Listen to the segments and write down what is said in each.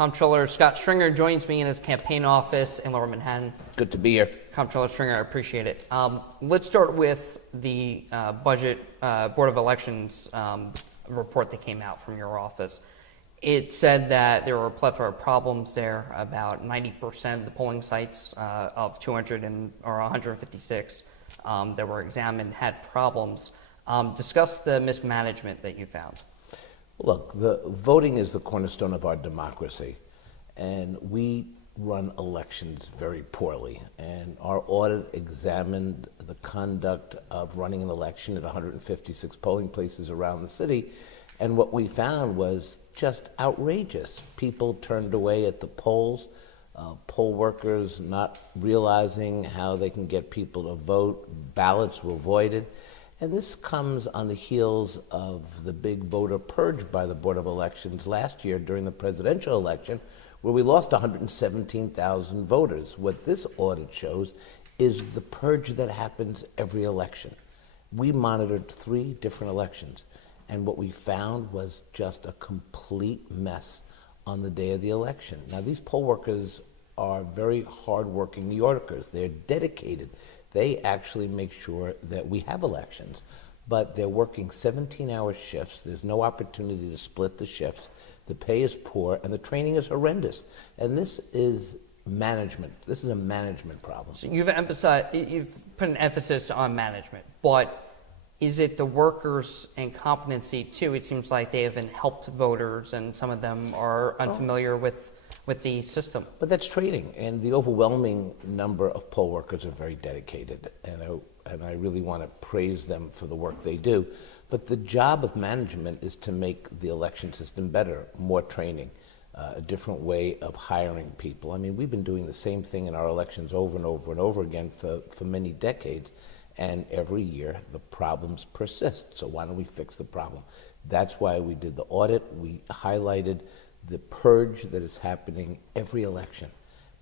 Comptroller Scott Stringer joins me in his campaign office in Lower Manhattan. Good to be here. Comptroller Stringer, I appreciate it. Let's start with the budget Board of Elections report that came out from your office. It said that there were a plethora of problems there. About 90% of the polling sites of 156 that were examined had problems. Discuss the mismanagement that you found. Look, the voting is the cornerstone of our democracy, and we run elections very poorly. And our audit examined the conduct of running an election at 156 polling places around the city, and what we found was just outrageous. People turned away at the polls, poll workers not realizing how they can get people to vote, ballots were voided. And this comes on the heels of the big voter purge by the Board of Elections last year during the presidential election, where we lost 117,000 voters. What this audit shows is the purge that happens every election. We monitored 3 different elections, and what we found was just a complete mess on the day of the election. Now, these poll workers are very hardworking New Yorkers. They're dedicated. They actually make sure that we have elections, but they're working 17-hour shifts. There's no opportunity to split the shifts. The pay is poor, and the training is horrendous. And this is management. This is a management problem. So you've put an emphasis on management, but is it the workers' incompetency too? It seems like they haven't helped voters, and some of them are unfamiliar with the system. But that's training, and the overwhelming number of poll workers are very dedicated, and I really want to praise them for the work they do. But the job of management is to make the election system better, more training, a different way of hiring people. I mean, we've been doing the same thing in our elections over and over and over again for many decades, and every year the problems persist. So why don't we fix the problem? That's why we did the audit. We highlighted the purge that is happening every election,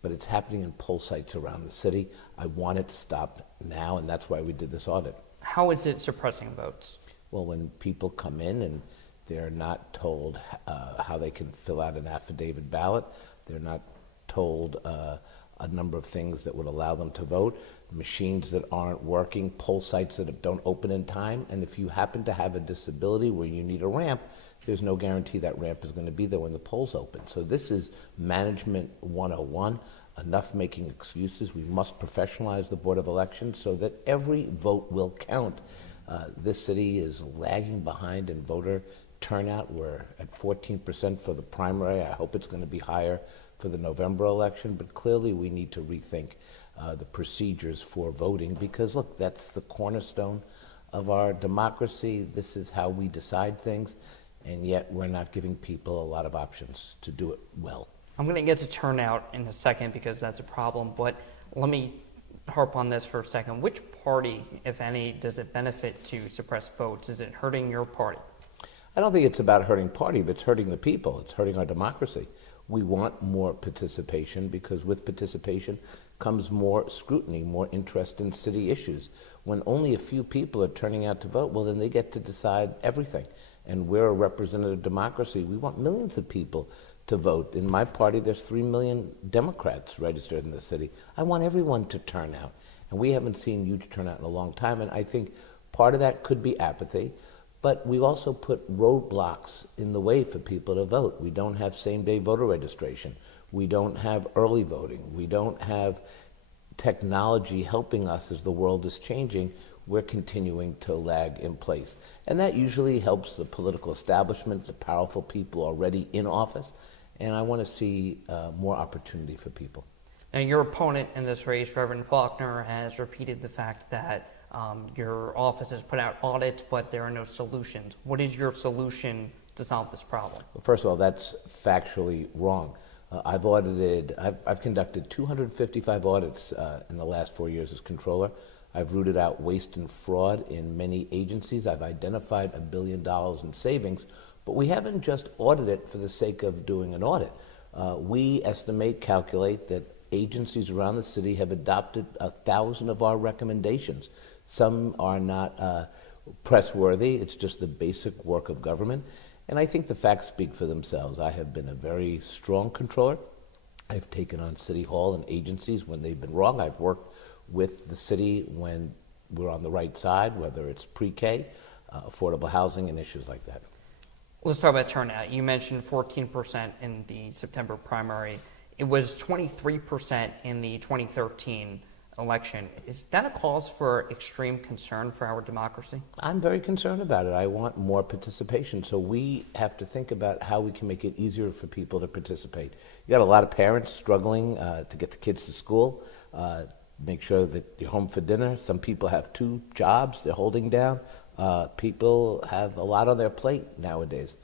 but it's happening in poll sites around the city. I want it to stop now, and that's why we did this audit. How is it suppressing votes? Well, when people come in and they're not told how they can fill out an affidavit ballot, they're not told a number of things that would allow them to vote, machines that aren't working, poll sites that don't open in time, and if you happen to have a disability where you need a ramp, there's no guarantee that ramp is going to be there when the polls open. So this is management 101, enough making excuses. We must professionalize the Board of Elections so that every vote will count. This city is lagging behind in voter turnout. We're at 14% for the primary. I hope it's going to be higher for the November election, but clearly we need to rethink the procedures for voting because, look, that's the cornerstone of our democracy. This is how we decide things. And yet we're not giving people a lot of options to do it well. I'm going to get to turnout in a second because that's a problem, but let me harp on this for a second. Which party, if any, does it benefit to suppress votes? Is it hurting your party? I don't think it's about hurting party, but it's hurting the people. It's hurting our democracy. We want more participation because with participation comes more scrutiny, more interest in city issues. When only a few people are turning out to vote, well, then they get to decide everything. And we're a representative democracy. We want millions of people to vote. In my party, there's 3 million Democrats registered in the city. I want everyone to turn out. And we haven't seen huge turnout in a long time. And I think part of that could be apathy. But we also put roadblocks in the way for people to vote. We don't have same-day voter registration. We don't have early voting. We don't have technology helping us as the world is changing. We're continuing to lag in place. And that usually helps the political establishment, the powerful people already in office. And I want to see more opportunity for people. Now, your opponent in this race, Reverend Faulkner, has repeated the fact that your office has put out audits, but there are no solutions. What is your solution to solve this problem? Well, first of all, that's factually wrong. I've conducted 255 audits in the last 4 years as controller. I've rooted out waste and fraud in many agencies. I've identified $1 billion in savings, but we haven't just audited for the sake of doing an audit. We calculate that agencies around the city have adopted 1,000 of our recommendations. Some are not press-worthy. It's just the basic work of government. And I think the facts speak for themselves. I have been a very strong controller. I've taken on City Hall and agencies when they've been wrong. I've worked with the city when we're on the right side, whether it's pre-K, affordable housing, and issues like that. Let's talk about turnout. You mentioned 14% in the September primary. It was 23% in the 2013 election. Is that a cause for extreme concern for our democracy? I'm very concerned about it. I want more participation. So we have to think about how we can make it easier for people to participate. You got a lot of parents struggling to get the kids to school, make sure that you're home for dinner. Some people have 2 jobs they're holding down. People have a lot on their plate nowadays.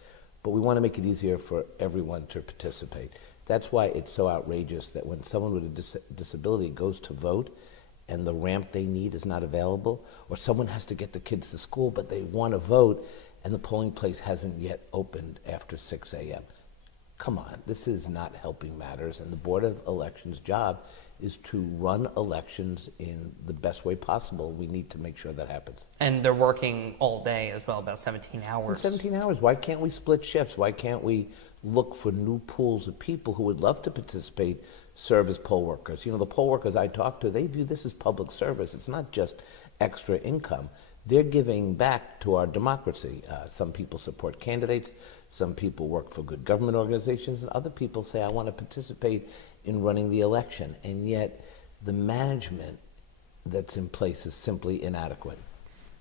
But we want to make it easier for everyone to participate. That's why it's so outrageous that when someone with a disability goes to vote and the ramp they need is not available, or someone has to get the kids to school but they want to vote and the polling place hasn't yet opened after 6 a.m. Come on, this is not helping matters, and the Board of Elections' job is to run elections in the best way possible. We need to make sure that happens. And they're working all day as well, about 17 hours. 17 hours. Why can't we split shifts? Why can't we look for new pools of people who would love to participate, serve as poll workers? You know, the poll workers I talk to, they view this as public service. It's not just extra income. They're giving back to our democracy. Some people support candidates, some people work for good government organizations, and other people say, I want to participate in running the election. And yet, the management that's in place is simply inadequate.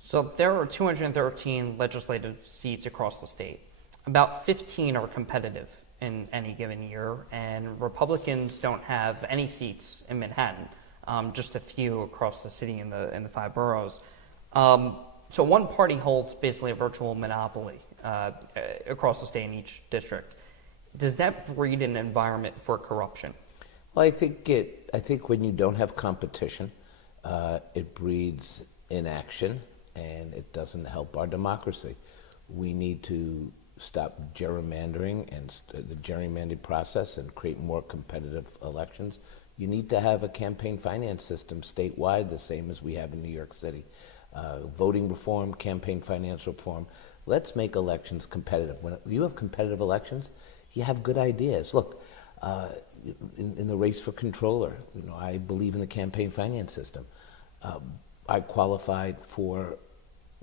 So there are 213 legislative seats across the state. About 15 are competitive in any given year, and Republicans don't have any seats in Manhattan, just a few across the city in the 5 boroughs. So one party holds basically a virtual monopoly across the state in each district. Does that breed an environment for corruption? Well, I think when you don't have competition, it breeds inaction, and it doesn't help our democracy. We need to stop gerrymandering and the gerrymandering process and create more competitive elections. You need to have a campaign finance system statewide, the same as we have in New York City. Voting reform, campaign finance reform. Let's make elections competitive. When you have competitive elections, you have good ideas. Look, in the race for controller, I believe in the campaign finance system. I qualified for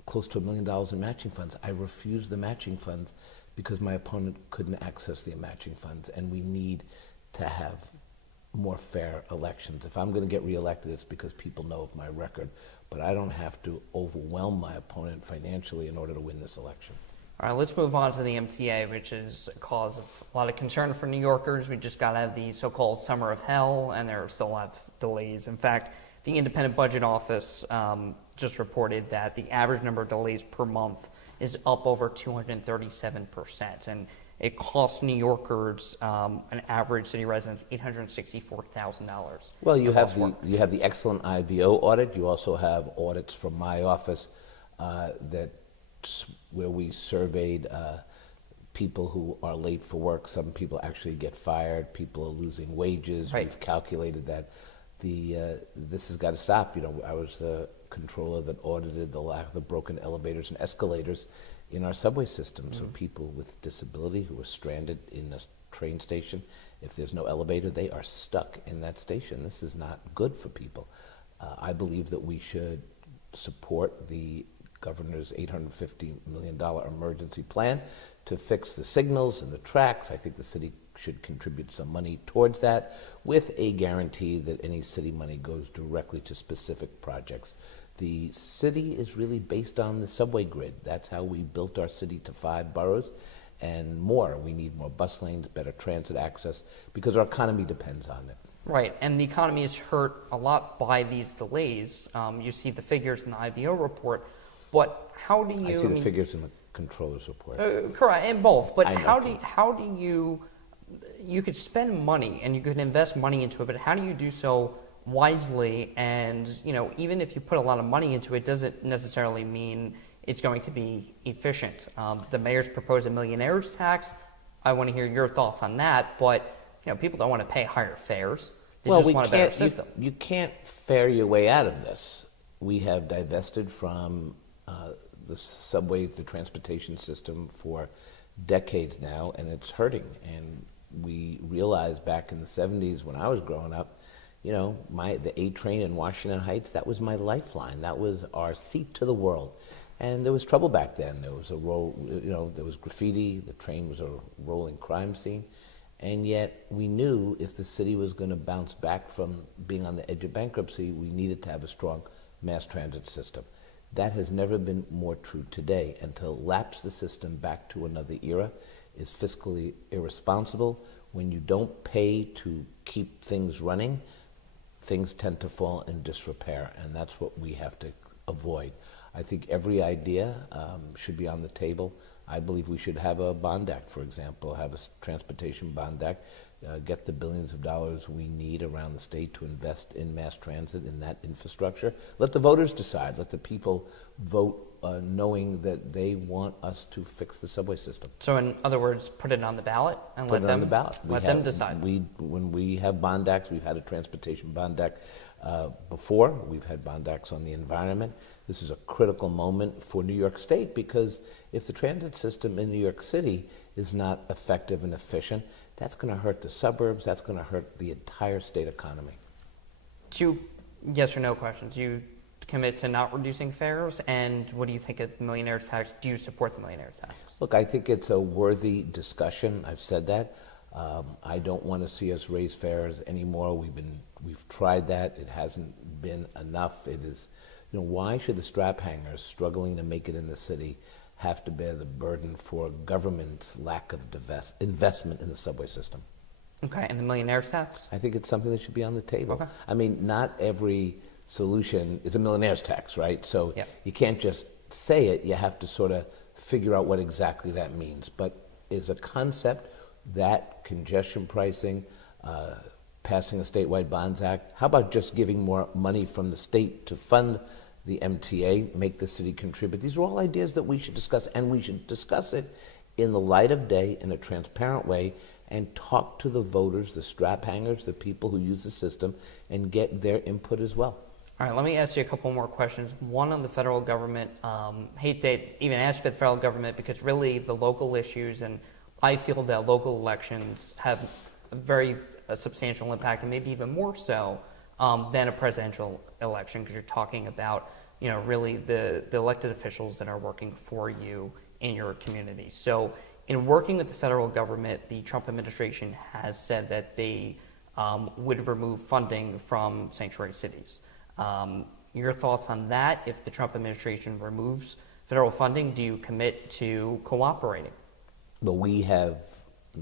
close to $1 million in matching funds. I refused the matching funds because my opponent couldn't access the matching funds, and we need to have more fair elections. If I'm going to get reelected, it's because people know of my record, but I don't have to overwhelm my opponent financially in order to win this election. All right, let's move on to the MTA, which is a cause of a lot of concern for New Yorkers. We just got out of the so-called summer of hell, and there are still a lot of delays. In fact, the Independent Budget Office just reported that the average number of delays per month is up over 237%, and it costs New Yorkers, an average city residents, $864,000. Well, you have the excellent IBO audit. You also have audits from my office where we surveyed people who are late for work. Some people actually get fired. People are losing wages. Right. We've calculated that. This has got to stop. I was the controller that audited the broken elevators and escalators in our subway system. Mm-hmm. So people with disability who are stranded in a train station, if there's no elevator, they are stuck in that station. This is not good for people. I believe that we should support the governor's $850 million emergency plan to fix the signals and the tracks. I think the city should contribute some money towards that with a guarantee that any city money goes directly to specific projects. The city is really based on the subway grid. That's how we built our city to 5 boroughs and more. We need more bus lanes, better transit access, because our economy depends on it. Right, and the economy is hurt a lot by these delays. You see the figures in the IBO report, but how do you... I see the figures in the controller's report. Correct, and both, but how do you could spend money and you could invest money into it, but how do you do so wisely? And even if you put a lot of money into it, doesn't necessarily mean it's going to be efficient. The mayor's proposed a millionaire's tax. I want to hear your thoughts on that, but people don't want to pay higher fares. They just want a better system. You can't fare your way out of this. We have divested from the subway, the transportation system, for decades now, and it's hurting. And we realized back in the 70s when I was growing up, you know, the A train in Washington Heights, that was my lifeline. That was our seat to the world. And there was trouble back then. There was there was graffiti. The train was a rolling crime scene. And yet we knew if the city was going to bounce back from being on the edge of bankruptcy, we needed to have a strong mass transit system. That has never been more true today. And to lapse the system back to another era is fiscally irresponsible. When you don't pay to keep things running, things tend to fall in disrepair, and that's what we have to avoid. I think every idea should be on the table. I believe we should have a bond act, for example, have a transportation bond act, get the billions of dollars we need around the state to invest in mass transit, in that infrastructure. Let the voters decide. Let the people vote knowing that they want us to fix the subway system. So in other words, put it on the ballot and Put it on the ballot. Let them decide. When we have bond acts, we've had a transportation bond act before. We've had bond acts on the environment. This is a critical moment for New York State because if the transit system in New York City is not effective and efficient, that's going to hurt the suburbs. That's going to hurt the entire state economy. 2 yes or no questions. You commit to not reducing fares, and what do you think of the millionaire's tax? Do you support the millionaire's tax? Look, I think it's a worthy discussion. I've said that. I don't want to see us raise fares anymore. We've tried that. It hasn't been enough. It is, why should the strap hangers struggling to make it in the city have to bear the burden for government's lack of investment in the subway system? Okay, and the millionaire's tax? I think it's something that should be on the table. Okay. I mean, not every solution is a millionaire's tax, right? So yeah. You can't just say it. You have to sort of figure out what exactly that means. But is a concept that congestion pricing, passing a statewide bonds act, how about just giving more money from the state to fund the MTA, make the city contribute? These are all ideas that we should discuss, and we should discuss it in the light of day in a transparent way and talk to the voters, the strap hangers, the people who use the system, and get their input as well. All right, let me ask you a couple more questions. One on the federal government. Hate to even ask about the federal government because really the local issues, and I feel that local elections have a very substantial impact, and maybe even more so than a presidential election, because you're talking about, really the elected officials that are working for you in your community. So in working with the federal government, the Trump administration has said that they would remove funding from sanctuary cities. Your thoughts on that? If the Trump administration removes federal funding, do you commit to cooperating? But we have,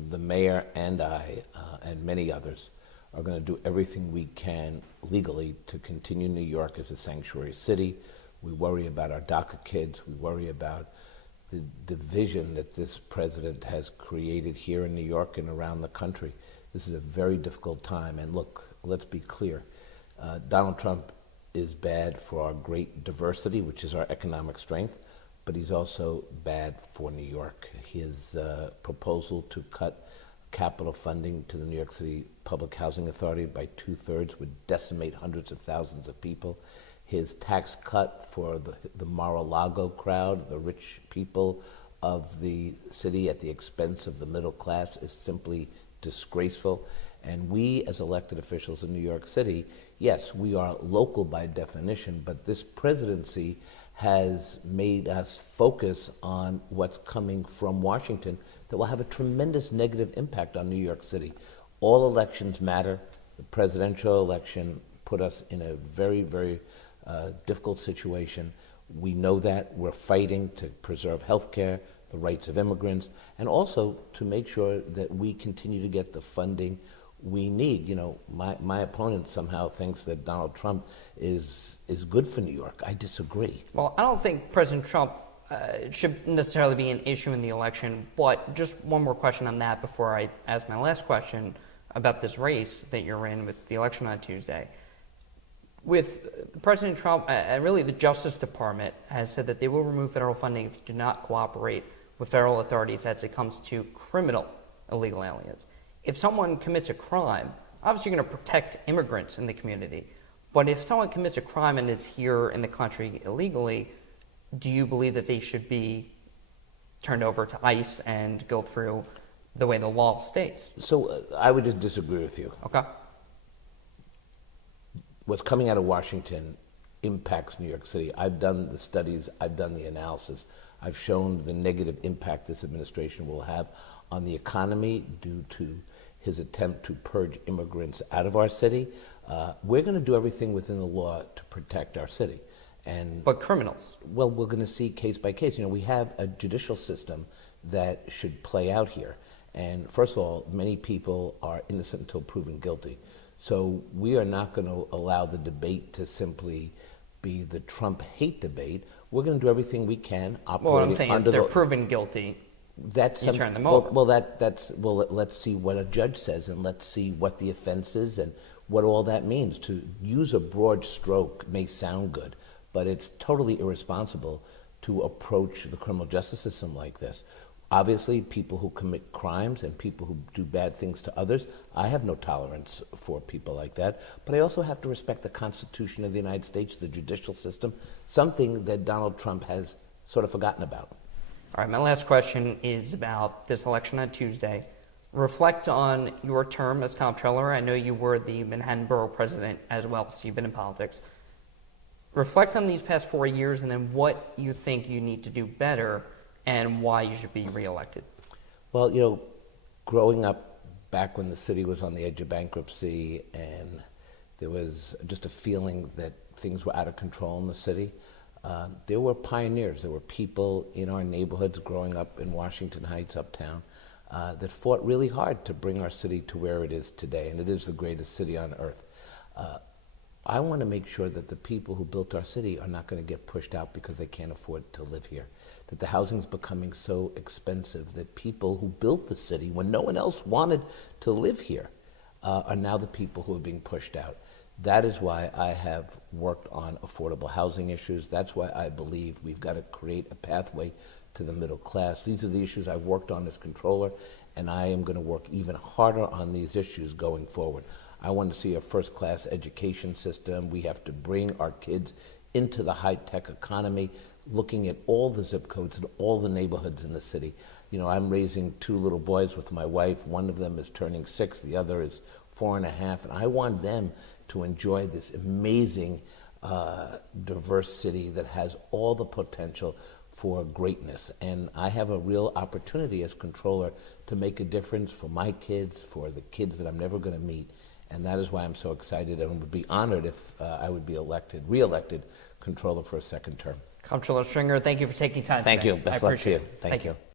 the mayor and I, and many others, are going to do everything we can legally to continue New York as a sanctuary city. We worry about our DACA kids. We worry about the division that this president has created here in New York and around the country. This is a very difficult time. And look, let's be clear. Donald Trump is bad for our great diversity, which is our economic strength, but he's also bad for New York. His proposal to cut capital funding to the New York City Public Housing Authority by 2/3 would decimate hundreds of thousands of people. His tax cut for the Mar-a-Lago crowd, the rich people of the city at the expense of the middle class, is simply disgraceful. And we, as elected officials in New York City, yes, we are local by definition, but this presidency has made us focus on what's coming from Washington that will have a tremendous negative impact on New York City. All elections matter. The presidential election put us in a very, very difficult situation. We know that. We're fighting to preserve health care, the rights of immigrants, and also to make sure that we continue to get the funding we need. My opponent somehow thinks that Donald Trump is good for New York. I disagree. Well, I don't think President Trump should necessarily be an issue in the election, but just one more question on that before I ask my last question about this race that you're in with the election on Tuesday. With President Trump, and really the Justice Department has said that they will remove federal funding if you do not cooperate with federal authorities as it comes to criminal illegal aliens. If someone commits a crime, obviously you're going to protect immigrants in the community. But if someone commits a crime and is here in the country illegally, do you believe that they should be turned over to ICE and go through the way the law states. So I would just disagree with you. Okay. What's coming out of Washington impacts New York City. I've done the studies, I've done the analysis. I've shown the negative impact this administration will have on the economy due to his attempt to purge immigrants out of our city. We're going to do everything within the law to protect our city. But criminals? Well, we're going to see case by case. You know, we have a judicial system that should play out here. And first of all, many people are innocent until proven guilty. So we are not going to allow the debate to simply be the Trump hate debate. We're going to do everything we can. Well, what I'm saying, if they're proven guilty, you turn them over. Well, let's see what a judge says, and let's see what the offense is and what all that means. To use a broad stroke may sound good, but it's totally irresponsible to approach the criminal justice system like this. Obviously, people who commit crimes and people who do bad things to others, I have no tolerance for people like that. But I also have to respect the Constitution of the United States, the judicial system, something that Donald Trump has sort of forgotten about. All right, my last question is about this election on Tuesday. Reflect on your term as comptroller. I know you were the Manhattan Borough president as well, so you've been in politics. Reflect on these past 4 years and then what you think you need to do better and why you should be reelected. Well, you know, growing up back when the city was on the edge of bankruptcy and there was just a feeling that things were out of control in the city, there were pioneers. There were people in our neighborhoods growing up in Washington Heights, uptown, that fought really hard to bring our city to where it is today, and it is the greatest city on earth. I want to make sure that the people who built our city are not going to get pushed out because they can't afford to live here. That the housing is becoming so expensive that people who built the city, when no one else wanted to live here, are now the people who are being pushed out. That is why I have worked on affordable housing issues. That's why I believe we've got to create a pathway to the middle class. These are the issues I've worked on as controller, and I am going to work even harder on these issues going forward. I want to see a first-class education system. We have to bring our kids into the high-tech economy, looking at all the zip codes and all the neighborhoods in the city. You know, I'm raising 2 little boys with my wife. One of them is turning 6, the other is 4.5, and I want them to enjoy this amazing, diverse city that has all the potential for greatness. And I have a real opportunity as controller to make a difference for my kids, for the kids that I'm never going to meet. And that is why I'm so excited and would be honored if I would be re-elected controller for a second term. Comptroller Stringer, thank you for taking time Thank today. you. Best luck to you. Thank you.